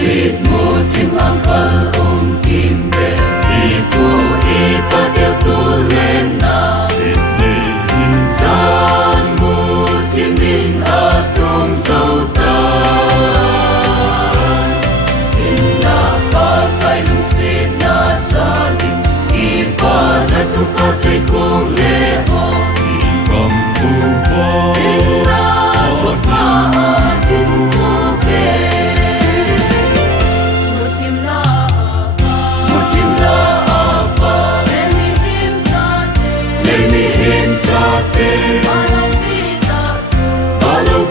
xịt mù chim ang khal kim về đi pu pa theo tu lên na xịt đi san mù chim bin a tung sâu ta in na pa kai lung xịt na sa đi pa na tu pa say kung le ho cầm tu pa in na tu pa tin tu về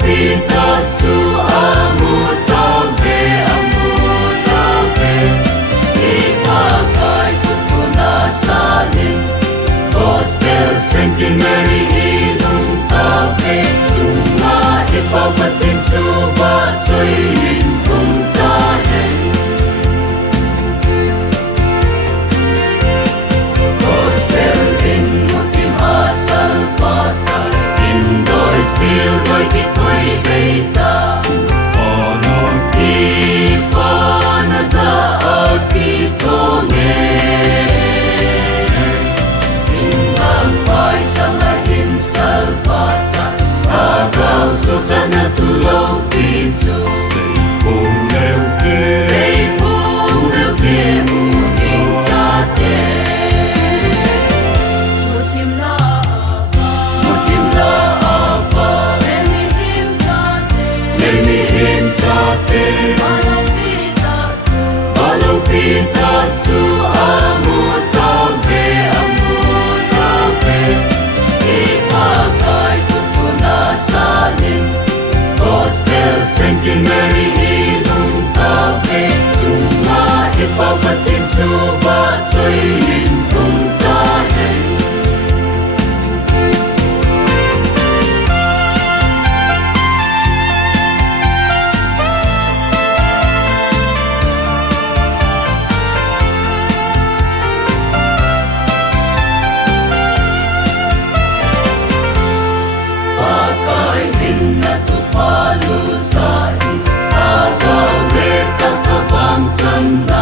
Pita tu amutabe ipakai tutuna salin gospel centenary ilung tabe sunga ipapatin suba soyin kung tahen gospel in mutim asal patay indoy sildoy kitoy beita ipanada agitone ingambay sangahin salpata agaw sutana tulaw pinso Seipong leuke uning tate mutim na apa Lemihim tate Balau pita tu amutabe ipakai tutuna salin gospel centenary ilung tabe sunga ipapatin suba soyin kung tahen na tu palutain agaw leta sa bangsan na